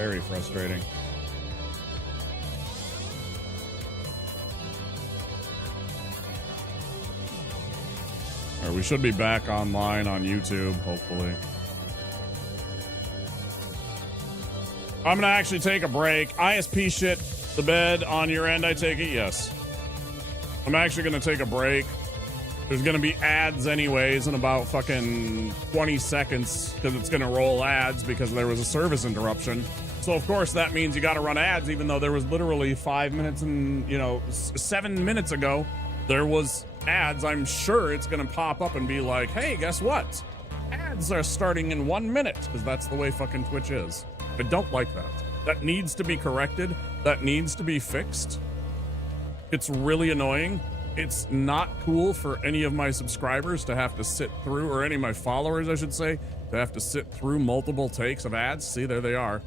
Very frustrating. All right, we should be back online on YouTube, hopefully. I'm gonna actually take a break. ISP shit the bed on your end, I take it? Yes. I'm actually gonna take a break. There's gonna be ads anyways in about fucking 20 seconds because it's gonna roll ads because there was a service interruption. So of course that means you gotta run ads even though there was literally 5 minutes and, 7 minutes ago there was ads. I'm sure it's gonna pop up and be like, hey, guess what? Ads are starting in 1 minute because that's the way fucking Twitch is. I don't like that. That needs to be corrected. That needs to be fixed. It's really annoying. It's not cool for any of my subscribers to have to sit through, or any of my followers, I should say, to have to sit through multiple takes of ads. See, there they are.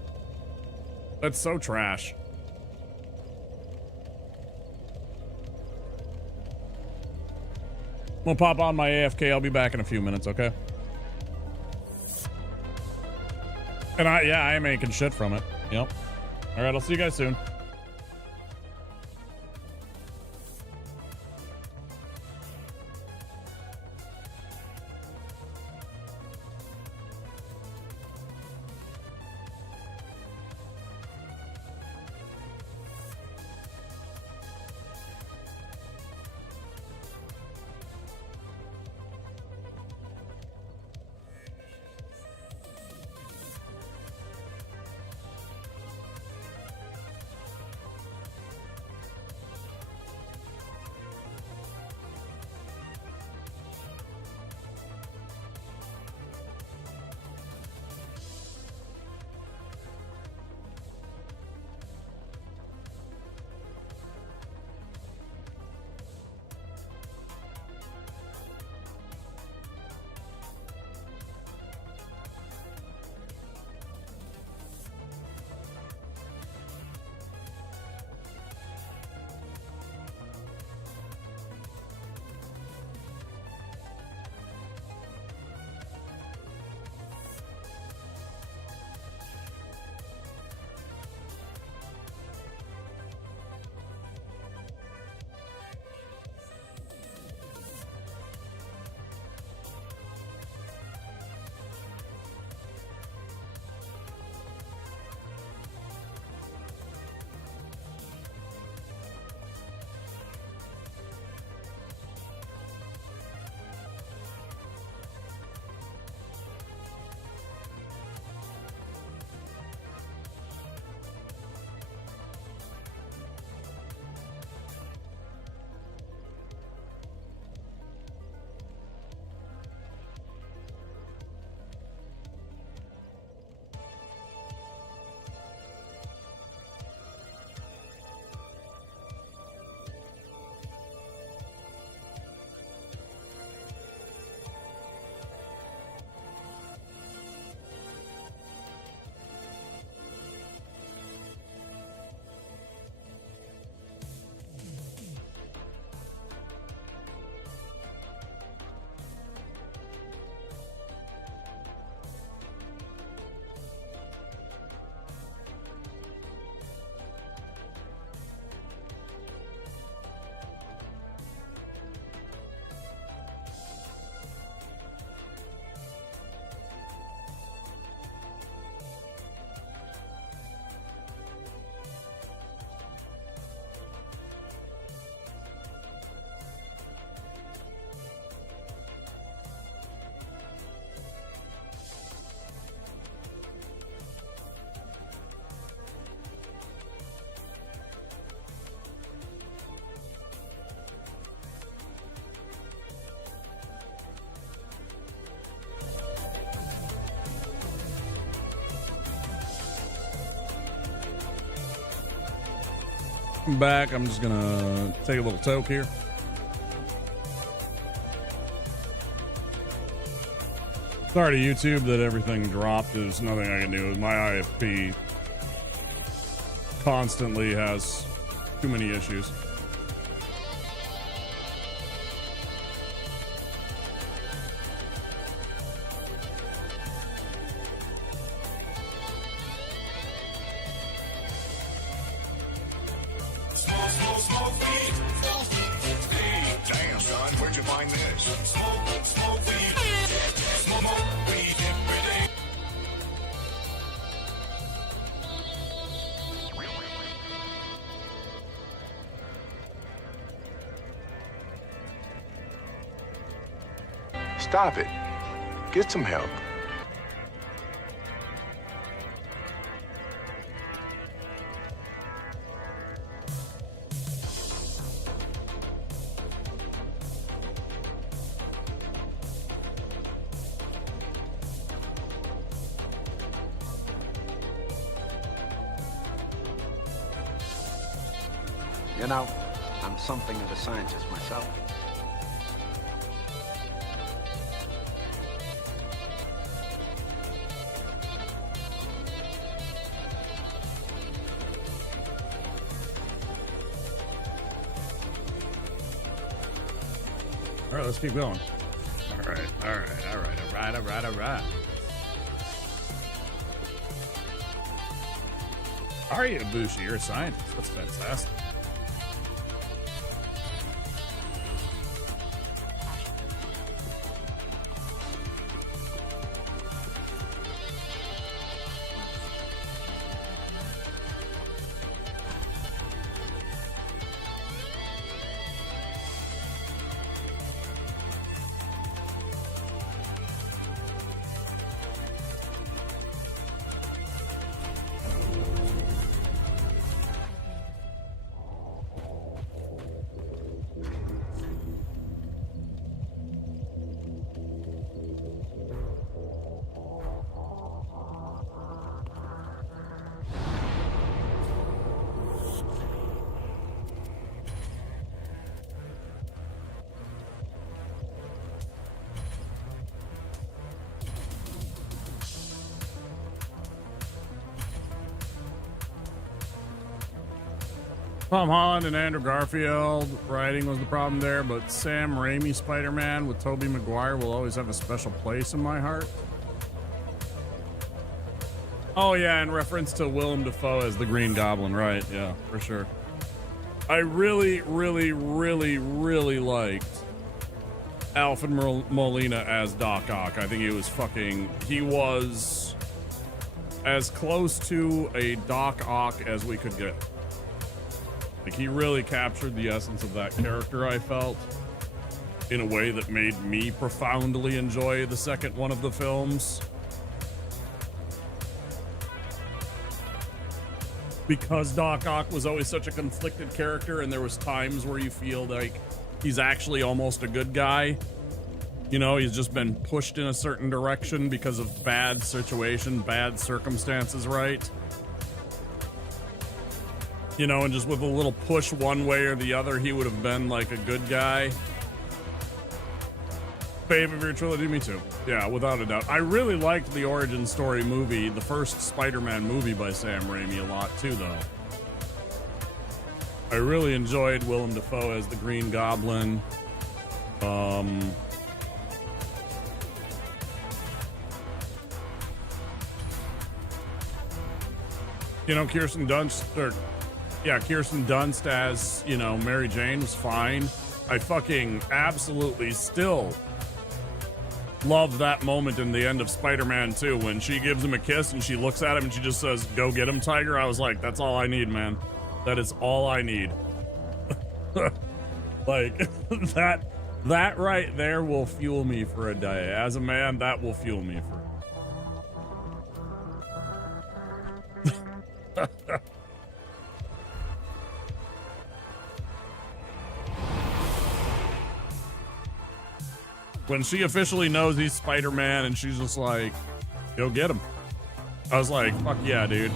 That's so trash. We'll pop on my AFK. I'll be back in a few minutes, okay? And I am making shit from it. Yep. All right, I'll see you guys soon. I'm back. I'm just gonna take a little toke here. Sorry to YouTube that everything dropped. There's nothing I can do. My IFP constantly has too many issues. Hey, damn, son, where'd you find this? Smoke weed. Smoke weed every day. Stop it. Get some help. You know, I'm something of a scientist myself. All right, let's keep going. All right. Are you, Bushi? You're a scientist. That's fantastic. Tom Holland and Andrew Garfield writing was the problem there, but Sam Raimi Spider-Man with Tobey Maguire will always have a special place in my heart. Oh yeah, in reference to Willem Dafoe as the Green Goblin, right? Yeah, for sure. I really liked Alfred Molina as Doc Ock. I think he was as close to a Doc Ock as we could get. Like, he really captured the essence of that character, I felt, in a way that made me profoundly enjoy the second one of the films. Because Doc Ock was always such a conflicted character, and there was times where you feel like he's actually almost a good guy. You know, he's just been pushed in a certain direction because of bad situation, bad circumstances, right? You know, and just with a little push one way or the other, he would have been like a good guy. Fave of your trilogy? Me too. Yeah, without a doubt. I really liked the origin story movie, the first Spider-Man movie by Sam Raimi a lot too, though. I really enjoyed Willem Dafoe as the Green Goblin. You know, Kirsten Dunst as, you know, Mary Jane was fine. I fucking absolutely still love that moment in the end of Spider-Man 2 when she gives him a kiss and she looks at him and she just says, "Go get him, Tiger." I was like, that's all I need, man. That is all I need. Like, that right there will fuel me for a day. As a man, that will fuel me for when she officially knows he's Spider-Man and she's just like, go get him. I was like, fuck yeah, dude.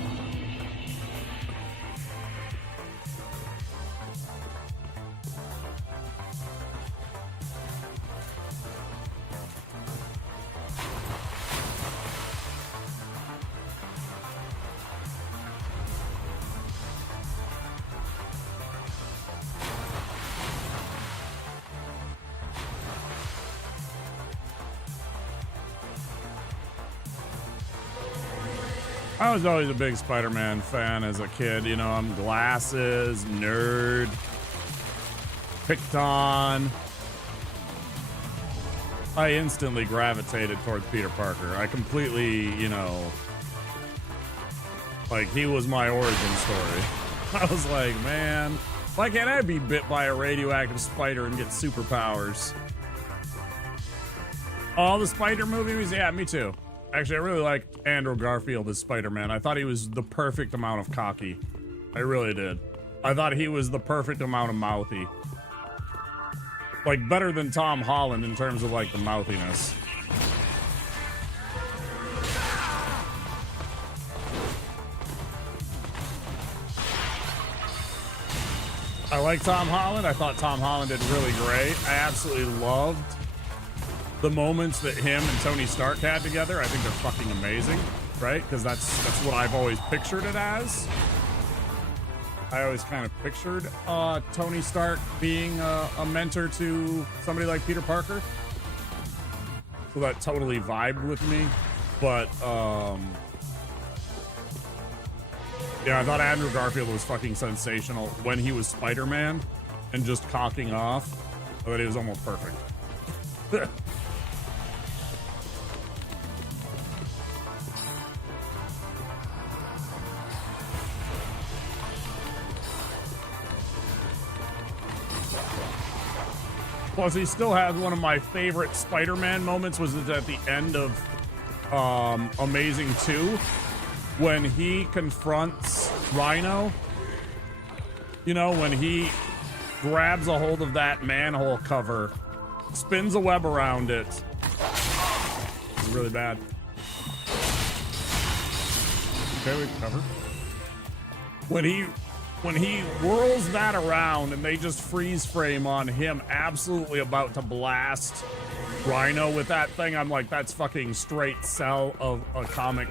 I was always a big Spider-Man fan as a kid. You know, I'm glasses, nerd. picked on. I instantly gravitated towards Peter Parker. I completely, you know, like, he was my origin story. I was like, man, why can't I be bit by a radioactive spider and get superpowers? All the Spider movies? Yeah, me too. Actually, I really like Andrew Garfield as Spider-Man. I thought he was the perfect amount of cocky. I really did. I thought he was the perfect amount of mouthy. Like, better than Tom Holland in terms of, like, the mouthiness. I like Tom Holland. I thought Tom Holland did really great. I absolutely loved the moments that him and Tony Stark had together. I think they're fucking amazing, right? Because that's what I've always pictured it as. I always kind of pictured Tony Stark being a mentor to somebody like Peter Parker. So that totally vibed with me. But, yeah, I thought Andrew Garfield was fucking sensational when he was Spider-Man and just cocking off. I thought he was almost perfect. Plus, he still has one of my favorite Spider-Man moments, was at the end of Amazing 2, when he confronts Rhino. You know, when he grabs a hold of that manhole cover, spins a web around it. It's really bad. Okay, we covered. When he whirls that around and they just freeze frame on him absolutely about to blast Rhino with that thing, I'm like, that's fucking straight sell of a comic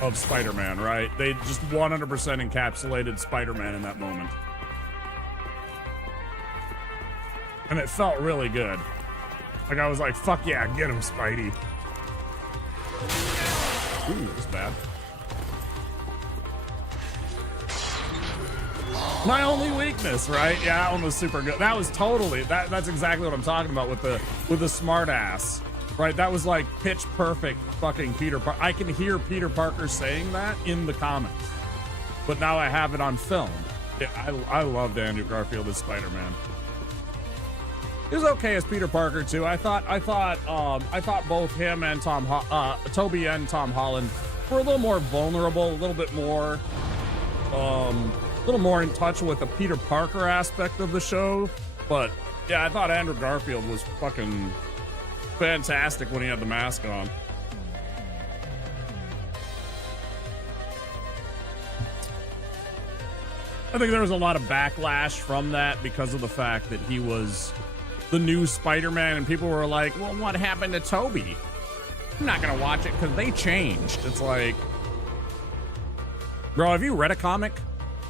of Spider-Man, right? They just 100% encapsulated Spider-Man in that moment. And it felt really good. Like, I was like, fuck yeah, get him, Spidey. Ooh, that's bad. My only weakness, right? Yeah, that one was super good. That was totally, that's exactly what I'm talking about with the smart ass, right? That was like pitch perfect fucking Peter Parker. I can hear Peter Parker saying that in the comics, but now I have it on film. Yeah, I loved Andrew Garfield as Spider-Man. He was okay as Peter Parker too. I thought both him and Toby and Tom Holland were a little more vulnerable, a little bit more, a little more in touch with the Peter Parker aspect of the show. But yeah, I thought Andrew Garfield was fucking fantastic when he had the mask on. I think there was a lot of backlash from that because of the fact that he was the new Spider-Man, and people were like, well, what happened to Toby? I'm not gonna watch it because they changed. It's like, bro, have you read a comic?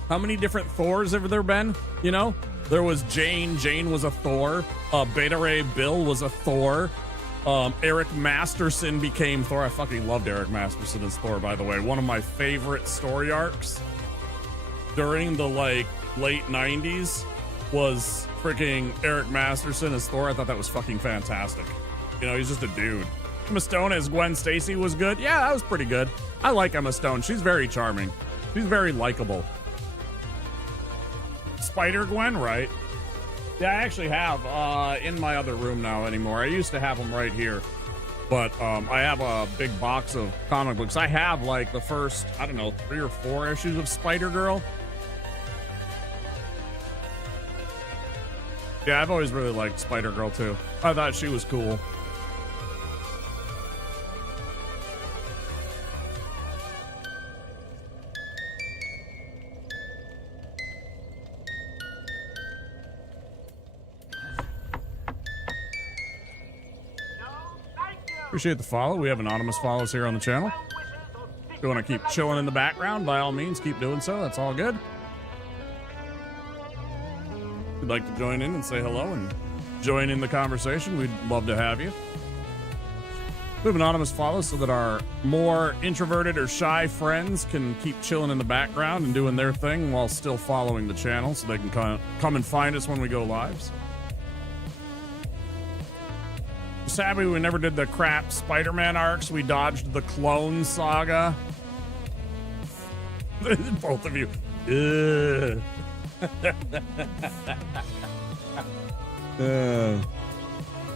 How many different Thors have there been? You know, there was Jane. Jane was a Thor. Beta Ray Bill was a Thor. Eric Masterson became Thor. I fucking loved Eric Masterson as Thor, by the way. One of my favorite story arcs during the like late 90s was freaking Eric Masterson as Thor. I thought that was fucking fantastic. You know, he's just a dude. Emma Stone as Gwen Stacy was good. Yeah, that was pretty good. I like Emma Stone. She's very charming. She's very likable. Spider-Gwen, right? Yeah, I actually have in my other room now anymore. I used to have them right here, but I have a big box of comic books. I have like the first, I don't know, 3 or 4 issues of Spider-Girl. Yeah, I've always really liked Spider-Girl too. I thought she was cool. Appreciate the follow. We have anonymous follows here on the channel. If you want to keep chilling in the background, by all means, keep doing so. That's all good. If you'd like to join in and say hello and join in the conversation, we'd love to have you. We have anonymous follows so that our more introverted or shy friends can keep chilling in the background and doing their thing while still following the channel, so they can come and find us when we go lives. just happy we never did the crap Spider-Man arcs. We dodged the Clone Saga. Both of you. Ugh.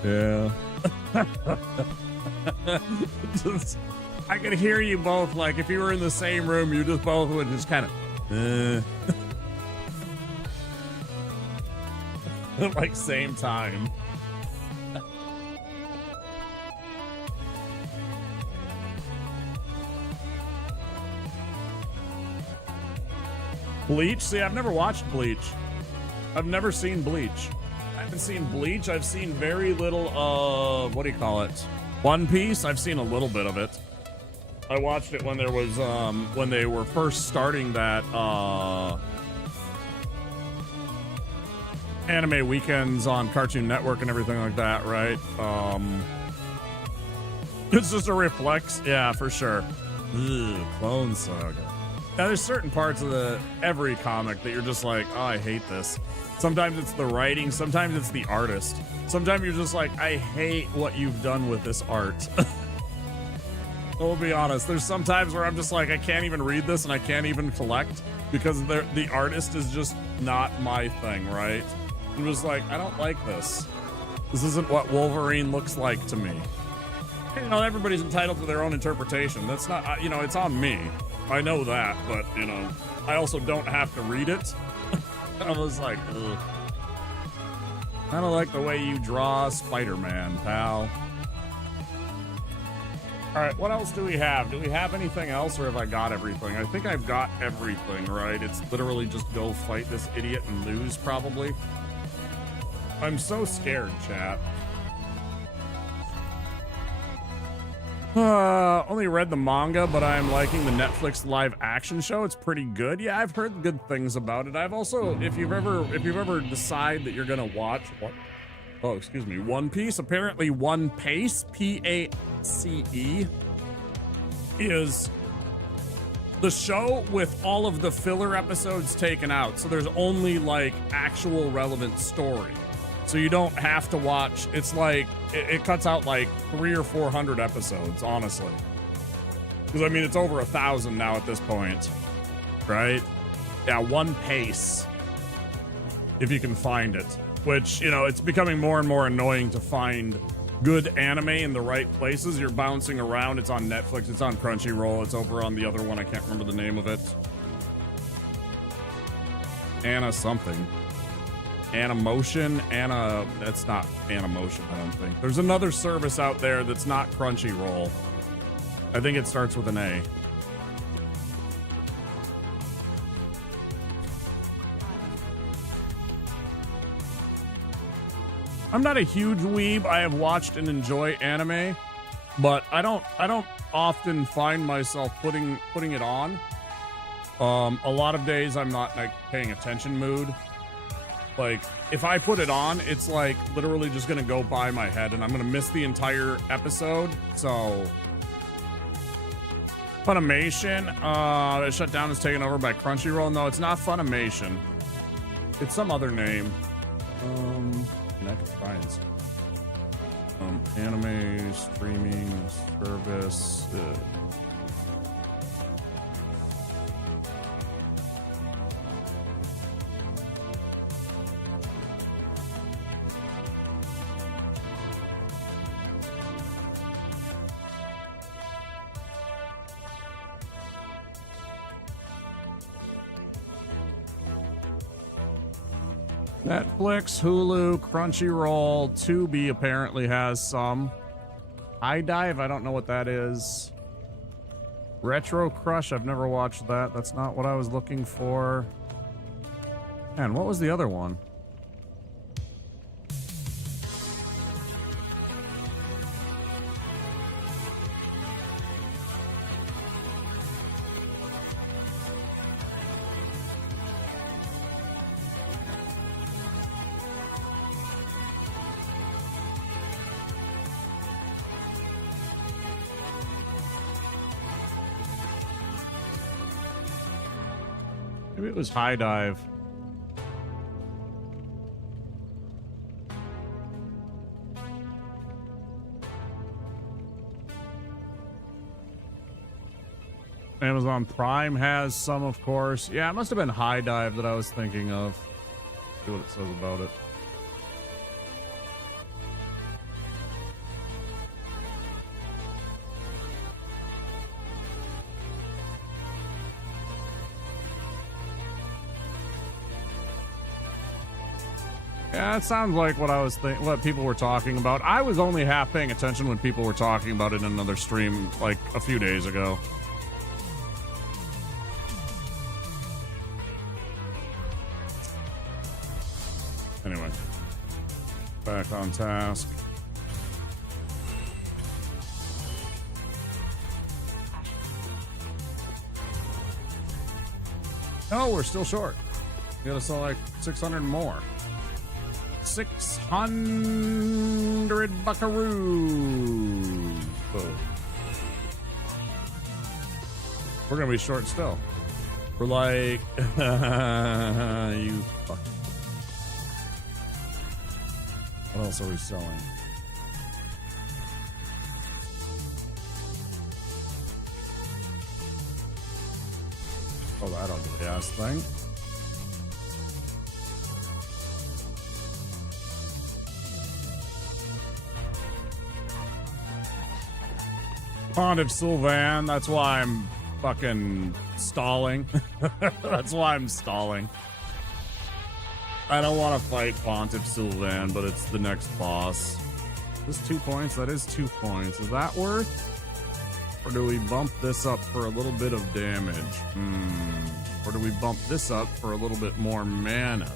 Yeah. Just, I could hear you both, like, if you were in the same room, you just both would just kind of, like, same time. Bleach? See, I've never watched Bleach. I've never seen Bleach. I haven't seen Bleach. I've seen very little of, what do you call it? One Piece. I've seen a little bit of it. I watched it when there was, when they were first starting that, anime weekends on Cartoon Network and everything like that, right? It's just a reflex. Yeah, for sure. Ugh, Clone Saga. Now, there's certain parts of every comic that you're just like, oh, I hate this. Sometimes it's the writing. Sometimes it's the artist. Sometimes you're just like, I hate what you've done with this art. We'll be honest. There's some times where I'm just like, I can't even read this and I can't even collect because the artist is just not my thing, right? I'm just like, I don't like this. This isn't what Wolverine looks like to me. You know, everybody's entitled to their own interpretation. That's not, you know, it's on me. I know that, but, you know, I also don't have to read it. I was like, ugh. I don't like the way you draw Spider-Man, pal. All right, what else do we have? Do we have anything else, or have I got everything? I think I've got everything, right? It's literally just go fight this idiot and lose, probably. I'm so scared, chat. Only read the manga, but I'm liking the Netflix live action show. It's pretty good. Yeah, I've heard good things about it. I've also, if you've ever decide that you're gonna watch One Piece. Apparently, One Pace, P-A-C-E, is the show with all of the filler episodes taken out. So there's only like actual relevant story. So you don't have to watch. It's like it cuts out like 300 or 400 episodes, honestly. Because I mean, it's over 1,000 now at this point, right? Yeah, One Pace, if you can find it. Which, you know, it's becoming more and more annoying to find good anime in the right places. You're bouncing around. It's on Netflix. It's on Crunchyroll. It's over on the other one. I can't remember the name of it. Anna something. Animotion. Anna. That's not Animotion, I don't think. There's another service out there that's not Crunchyroll. I think it starts with an A. I'm not a huge weeb. I have watched and enjoy anime, but I don't often find myself putting it on. A lot of days I'm not like paying attention mood. Like if I put it on, it's like literally just gonna go by my head and I'm gonna miss the entire episode. So Funimation, it shut down, is taken over by Crunchyroll. No, it's not Funimation. It's some other name. I can find anime streaming service. Netflix, Hulu, Crunchyroll, Tubi apparently has some. High Dive, I don't know what that is. Retro Crush, I've never watched that. That's not what I was looking for. Man, what was the other one? Maybe it was High Dive. Amazon Prime has some, of course. Yeah, it must have been High Dive that I was thinking of. See what it says about it. Yeah, it sounds like what I was what people were talking about. I was only half paying attention when people were talking about it in another stream like a few days ago. Anyway, back on task. No, we're still short. We gotta sell like 600 more. 600 buckaroos. Oh. We're gonna be short still. We're like, you fuck. What else are we selling? Oh, that ugly ass thing. Pontiff Sylvan, that's why I'm fucking stalling. That's why I'm stalling. I don't want to fight Pontiff Sylvan, but it's the next boss. This 2 points? That is 2 points. Is that worth? Or do we bump this up for a little bit of damage? Or do we bump this up for a little bit more mana?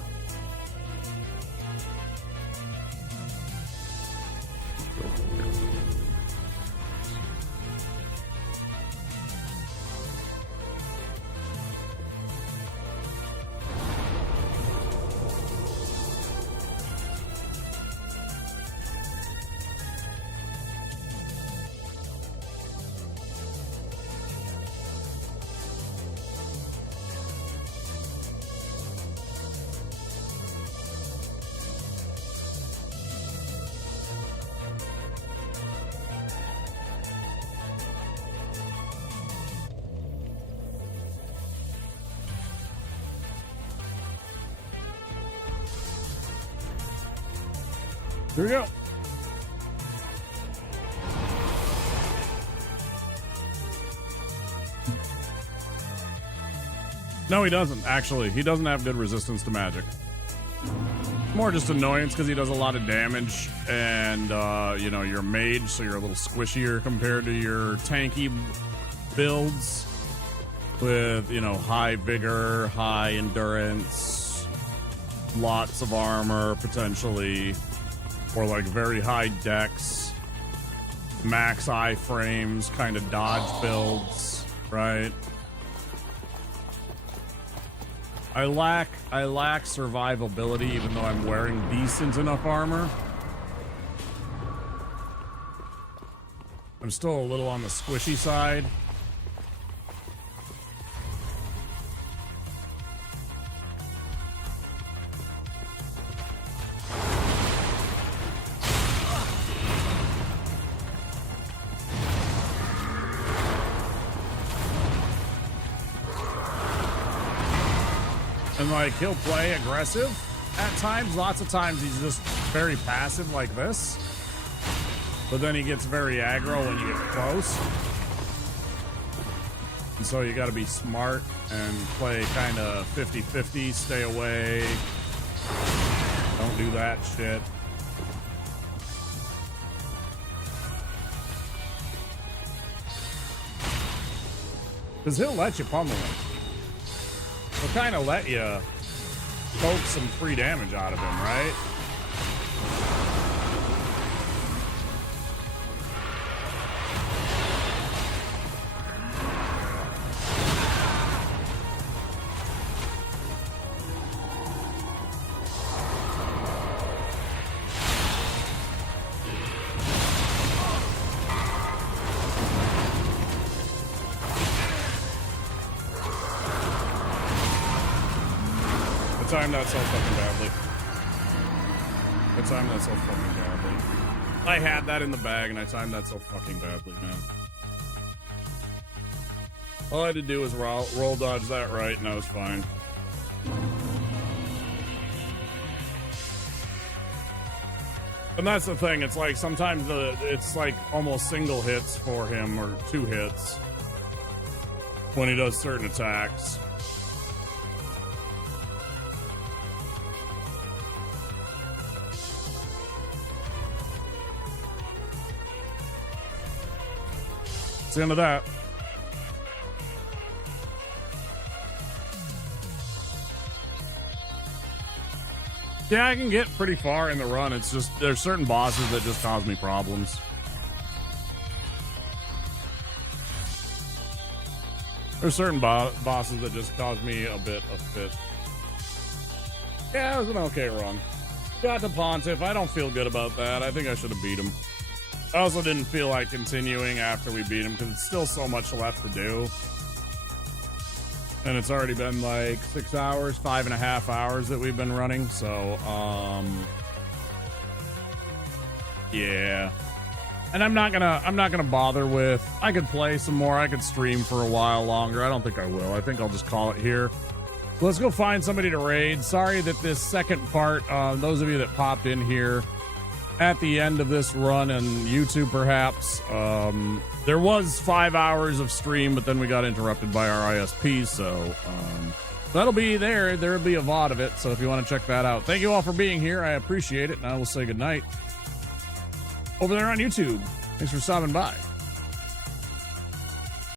Here we go. No, he doesn't, actually. He doesn't have good resistance to magic. More just annoyance because he does a lot of damage, and, you know, you're a mage, so you're a little squishier compared to your tanky builds with, you know, high vigor, high endurance, lots of armor, potentially. Or like very high dex, max iframes, kind of dodge builds, right? I lack survivability even though I'm wearing decent enough armor. I'm still a little on the squishy side. And like he'll play aggressive at times. Lots of times he's just very passive like this. But then he gets very aggro when you get close. And so you got to be smart and play kind of 50-50, stay away. Don't do that shit. Because he'll let you pummel him. He'll kind of let you poke some free damage out of him, right? I timed that so fucking badly. I timed that so fucking badly. I had that in the bag and I timed that so fucking badly, man. All I had to do was roll dodge that right, and I was fine. And that's the thing. It's like sometimes it's like almost single hits for him, or 2 hits when he does certain attacks. It's the end of that. Yeah, I can get pretty far in the run. It's just there's certain bosses that just cause me problems. There's certain bosses that just cause me a bit of fit. Yeah, it was an okay run. Got to Pontiff. I don't feel good about that. I think I should have beat him. I also didn't feel like continuing after we beat him because it's still so much left to do. And it's already been like 6 hours, 5.5 hours that we've been running. So, yeah. And I'm not gonna bother with, I could play some more. I could stream for a while longer. I don't think I will. I think I'll just call it here. So let's go find somebody to raid. Sorry that this second part, those of you that popped in here at the end of this run on YouTube, perhaps, there was 5 hours of stream, but then we got interrupted by our ISP, so that'll be there. There'll be a VOD of it, so if you want to check that out. Thank you all for being here. I appreciate it, and I will say goodnight over there on YouTube. Thanks for stopping by.